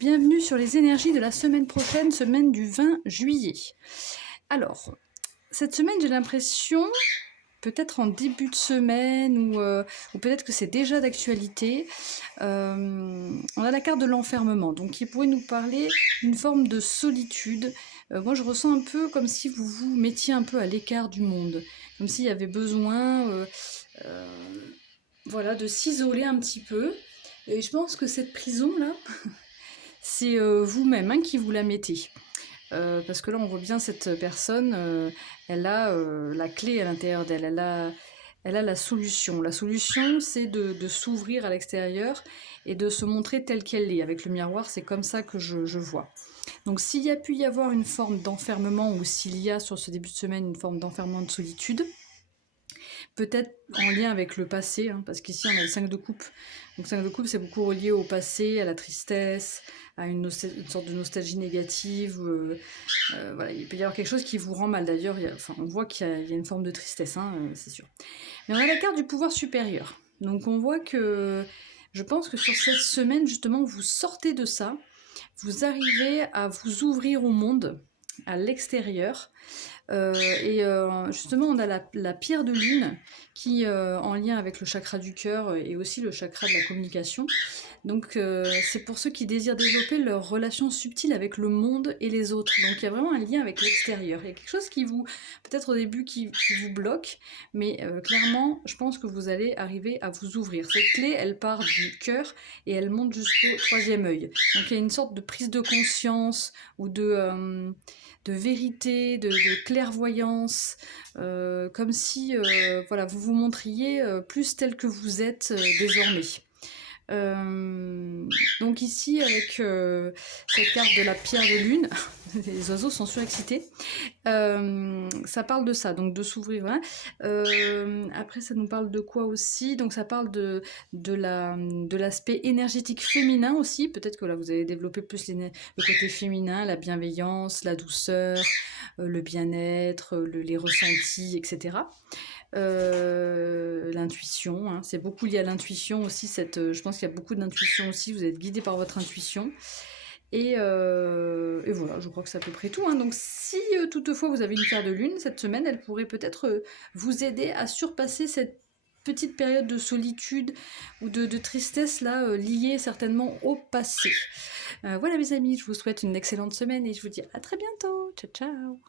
Bienvenue sur les énergies de la semaine prochaine, semaine du 20 juillet. Alors, cette semaine, j'ai l'impression, peut-être en début de semaine, ou peut-être que c'est déjà d'actualité, on a la carte de l'enfermement, donc qui pourrait nous parler d'une forme de solitude. Moi, je ressens un peu comme si vous vous mettiez un peu à l'écart du monde, comme s'il y avait besoin voilà, de s'isoler un petit peu. Et je pense que cette prison-là, c'est vous-même qui vous la mettez. Parce que là, on voit bien cette personne, elle a la clé à l'intérieur d'elle, elle a la solution. La solution, c'est de s'ouvrir à l'extérieur et de se montrer telle qu'elle est. Avec le miroir, c'est comme ça que je vois. Donc s'il y a pu y avoir une forme d'enfermement, ou s'il y a sur ce début de semaine une forme d'enfermement de solitude, peut-être en lien avec le passé, parce qu'ici on a le 5 de coupe. Donc 5 de coupe, c'est beaucoup relié au passé, à la tristesse, à une sorte de nostalgie négative. Voilà, il peut y avoir quelque chose qui vous rend mal. D'ailleurs, on voit qu'il y a une forme de tristesse, c'est sûr. Mais on a la carte du pouvoir supérieur. Donc on voit que, je pense que sur cette semaine, justement, vous sortez de ça, vous arrivez à vous ouvrir au monde, à l'extérieur. Justement, on a la pierre de lune qui, en lien avec le chakra du cœur et aussi le chakra de la communication. Donc, c'est pour ceux qui désirent développer leur relation subtile avec le monde et les autres. Donc, il y a vraiment un lien avec l'extérieur. Il y a quelque chose qui vous, peut-être au début, qui vous bloque, mais clairement, je pense que vous allez arriver à vous ouvrir. Cette clé, elle part du cœur et elle monte jusqu'au troisième œil. Donc, il y a une sorte de prise de conscience ou de vérité, de clairvoyance, comme si voilà, vous vous montriez plus tel que vous êtes désormais. Donc ici, avec cette carte de la pierre de lune, les oiseaux sont surexcités, ça parle de ça, donc de s'ouvrir. Voilà. Après, ça nous parle de quoi aussi? Donc ça parle de l'aspect énergétique féminin aussi. Peut-être que là, vous allez développer plus le côté féminin, la bienveillance, la douceur, le bien-être, les ressentis, etc. L'intuition, c'est beaucoup lié à l'intuition aussi. Je pense qu'il y a beaucoup d'intuition aussi. Vous êtes guidé par votre intuition. Et voilà, je crois que c'est à peu près tout. Donc si toutefois vous avez une pierre de lune, cette semaine, elle pourrait peut-être vous aider à surpasser cette petite période de solitude ou de tristesse là, liée certainement au passé. Voilà mes amis, je vous souhaite une excellente semaine et je vous dis à très bientôt. Ciao ciao.